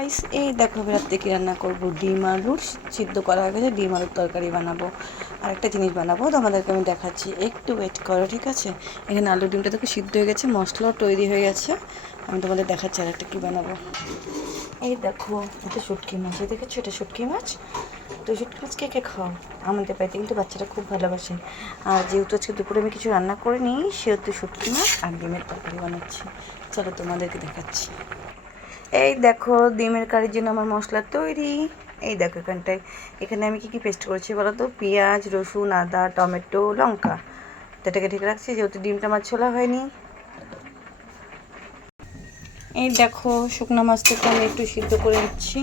Guys এই দেখো রাত্রে কি রান্না করব, ডিম আলুর সিদ্ধ করা হয়ে গেছে, ডিম আলুর তরকারি বানাবো। আর একটা জিনিস বানাবো, তোমাদেরকে আমি দেখাচ্ছি, একটু ওয়েট করো, ঠিক আছে? এখানে আলু ডিমটা দেখো সিদ্ধ হয়ে গেছে, মশলাও তৈরি হয়ে গেছে। আমি তোমাদের দেখাচ্ছি আর একটা কী বানাবো। এই দেখো এটা শুটকি মাছ, এই দেখেছো এটা শুটকি মাছ। তো শুটকি মাছ কে কে খাও? আমাদের বাড়িতে কিন্তু বাচ্চারা খুব ভালোবাসে। আর যেহেতু আজকে দুপুরে আমি কিছু রান্না করিনি, সেহেতু শুটকি মাছ আর ডিমের তরকারি বানাচ্ছি। চলো তোমাদেরকে দেখাচ্ছি। এই দেখো ডিমের কারির জন্য আমার মশলা তৈরি। এই দেখো এখানে আমি কি পেস্ট করেছি বলো তো? পেঁয়াজ, রসুন, আদা, টমেটো, লঙ্কা। এটাকে ঠিক রাখছি যেহেতু ডিমটা আমার ছোলা হয়নি। এই দেখো শুকনো মাছটাকে আমি একটু সিদ্ধ করে নিচ্ছি।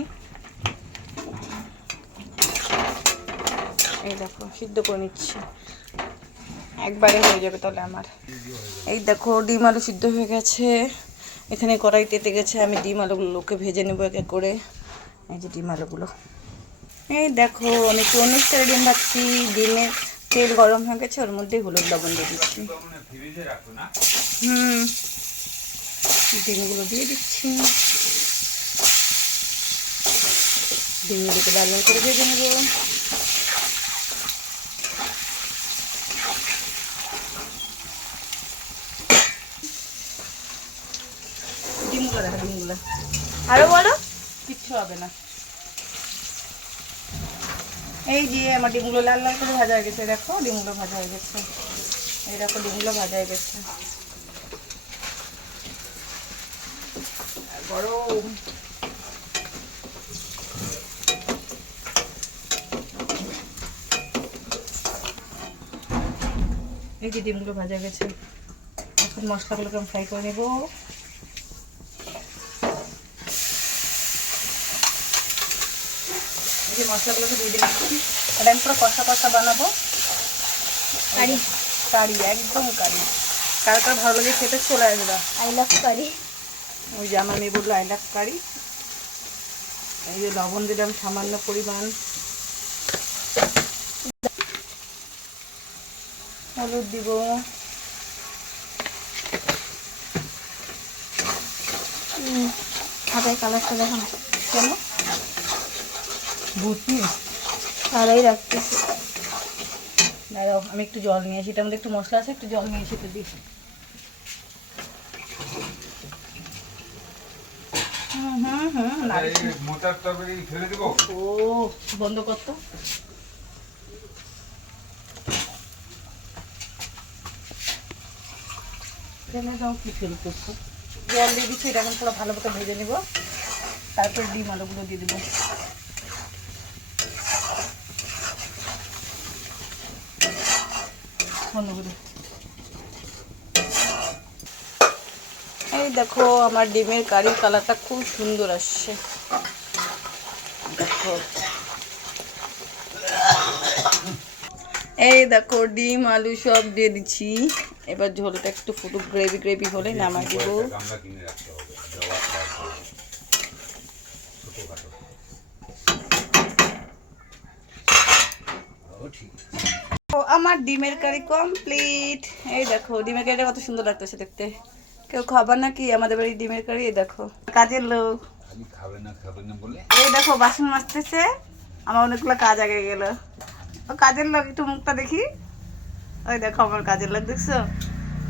এই দেখো সিদ্ধ করে নিচ্ছি, একবারে হয়ে যাবে তাহলে আমার। এই দেখো ডিম আলু সিদ্ধ হয়ে গেছে, এখানে কড়াই তেতে গেছে, আমি ডিম আলুগুলোকে ভেজে নেবো এক এক করে। এই যে ডিম আলুগুলো, এই দেখো আমি একটু অন্য স্টাইলে ডিম ভাজছি। ডিমের তেল গরম হয়ে গেছে, ওর মধ্যেই হলুদ লবণ দিয়ে দিচ্ছি। ডিমগুলো দিয়ে দিচ্ছি, ডিমগুলোকে লাল লাল করে ভেজে নেবো। ডিমগুলো দেখো, ডিমগুলো আরো বলো, কিচ্ছু হবে না। এই যে আমার ডিমগুলো লাল লাল করে ভাজা হয়ে গেছে, দেখো ডিমগুলো ভাজা হয়ে গেছে, এই দেখো ডিমগুলো ভাজা হয়ে গেছে। গরম এই যে ডিমগুলো ভাজা গেছে, এখন মশলাগুলোকে আমি ফ্রাই করে নেব। এই যে মশলাগুলোকে দিয়ে দিচ্ছি, এটা আমি পুরো কষা কষা বানাবো। কারি কারি একদম কারি, কার কার ভালো লাগে খেতে চলে আসবে। আই লাভ কারি। ওই যে আমার মেয়ে বললো আই লাভ কারি। এই যে লবণ দিলাম সামান্য পরিমাণ, হলুদ দিব, হাতের কালারটা দেখো না কেন বুঝি ভালোই রাখতেছি। দাঁড়াও আমি একটু জল নিয়ে আসি, এটার মধ্যে একটু মশলা আছে, একটু জল নিয়ে এসে তো দিই। ও বন্ধ করতো, কি ফেল করছো? জল দিয়ে দিচ্ছি, এটা এখন পুরো ভালো মতো ভেজে নেবো, তারপরে ডিম আলুগুলো দিয়ে দেবো। এই দেখো আমার ডিমের কারির কালারটা খুব সুন্দর আসছে, দেখো। এই দেখো ডিম আলু সব দিয়ে দিচ্ছি, এবার ঝোলটা একটু ফুটুক, গ্রেভি গ্রেভি হলে নামাই দিব। আমার ডিমের কারি কমপ্লিট। এই দেখো ডিমের কারিটা কত সুন্দর লাগতেছে দেখতে। কেউ খাবার নাকি আমাদের বাড়ির ডিমের কারি? এই দেখো কাজের লোক, এই দেখো বাসন মাজতেছে, আমার অনেকগুলো কাজ আগে গেল। ও কাজের লোক, একটু মুখটা দেখি। ওই দেখো আমার কাজের লোক, দেখছো?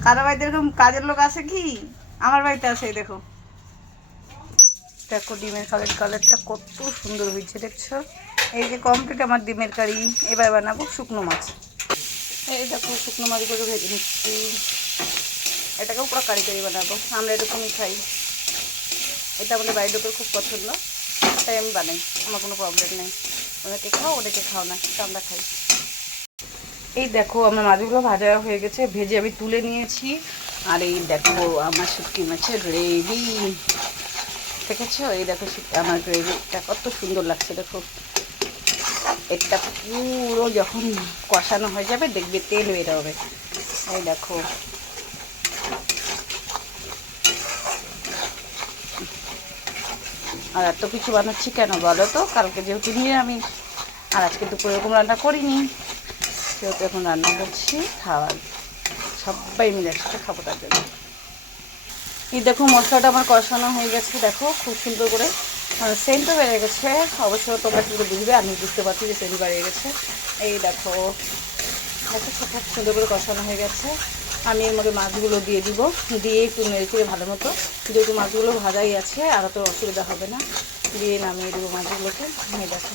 কারো বাড়িতে এরকম কাজের লোক আছে কি? আমার বাড়িতে আছে। এই দেখো, দেখো ডিমের কালারটা কত সুন্দর হয়েছে, দেখছো? এই যে কমপ্লিট আমার ডিমের কারি। এবার বানাবো শুকনো মাছ। এই দেখো শুকনো মাছগুলো ভেজে নিচ্ছি, এটাকেও পুরো কারি কারি বানাবো, আমরা এরকমই খাই। এটা আমাদের বাড়ির লোকের খুব পছন্দ, তাই আমি বানাই, আমার কোনো প্রবলেম নেই। ওনাকে খাও, ওদেরকে খাও না, কিন্তু আমরা খাই। এই দেখো আমার মাছগুলো ভাজা হয়ে গেছে, ভেজে আমি তুলে নিয়েছি। আর এই দেখো আমার শুটকি মাছের গ্রেভি, দেখেছো? এই দেখো আমার গ্রেভিটা কত সুন্দর লাগছে, দেখো। এটা পুরো যখন কষানো হয়ে যাবে দেখবে তেল বের হবে। এই দেখো আর এত কিছু বানাচ্ছি কেন বলো তো? কালকে যেহেতু নিরামিষ, আর আজকে দুপুরে এরকম রান্না করিনি, সেহেতু এখন রান্না করছি খাওয়ার, সবাই মিলে একসাথে খাবো তার জন্য। এই দেখো মশলাটা আমার কষানো হয়ে গেছে, দেখো খুব সুন্দর করে। সেন্টও বেড়ে গেছে, অবশ্য তোমরা কিন্তু বুঝবে, আমি বুঝতে পারছি যে সেন্ট বেড়ে গেছে। এই দেখো দেখো খুব সুন্দর করে কষানো হয়ে গেছে। আমি এর মধ্যে মাছগুলো দিয়ে দিব, দিয়ে একটু নেড়ে চেড়ে ভালো মতো, যেহেতু মাছগুলো ভাজাই আছে আর তো অসুবিধা হবে না, দিয়ে নামিয়ে দেবো মাছগুলোকে। এই দেখো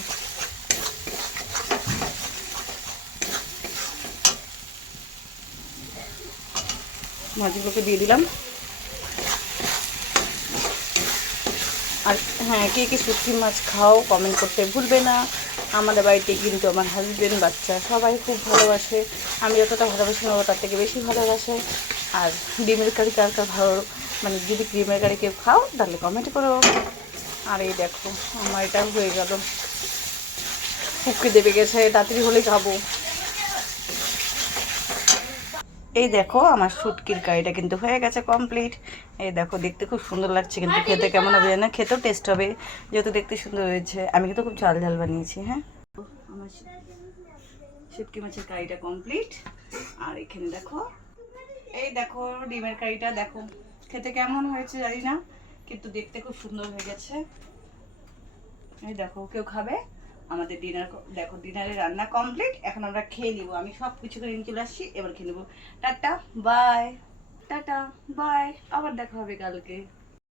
মাছগুলোকে দিয়ে দিলাম। আর হ্যাঁ, কে কে শুটকি মাছ খাও কমেন্ট করতে ভুলবে না। আমাদের বাড়িতে কিন্তু আমার হাজবেন্ড বাচ্চা সবাই খুব ভালোবাসে, আমি যতটা ভালোবাসি ওরা তার থেকে বেশি ভালোবাসে। আর ডিমের কারি কার কার ভালো, মানে যদি ডিমের কারি কেউ খাও তাহলে কমেন্ট করো। আর এই দেখো আমার এটা হয়ে গেল, ফুটকে দেবে গেছে, তাড়াতাড়ি হলে খাবো। এই দেখো আমার শুটকির কারিটা কিন্তু হয়ে গেছে কমপ্লিট। এই দেখো দেখতে খুব সুন্দর লাগছে, কিন্তু খেতে কেমন হবে জানি না, খেতেও টেস্ট হবে যেহেতু দেখতে সুন্দর হয়েছে। আমি কিন্তু খুব ঝাল ঝাল বানিয়েছি। হ্যাঁ, আমার শুটকি মাছের কারিটা কমপ্লিট। আর এখানে দেখো, এই দেখো ডিমের কারিটা দেখো খেতে কেমন হয়েছে জানি না, কিন্তু দেখতে খুব সুন্দর হয়ে গেছে। এই দেখো কেউ খাবে? আমাদের ডিনার দেখো, ডিনারে রান্না কমপ্লিট, এখন আমরা খেয়ে নিব। আমি সব কিছু করে নিয়ে চলে আসছি, এবার খেয়ে নেবো। টাটা বাই, টাটা বাই, আবার দেখা হবে কালকে।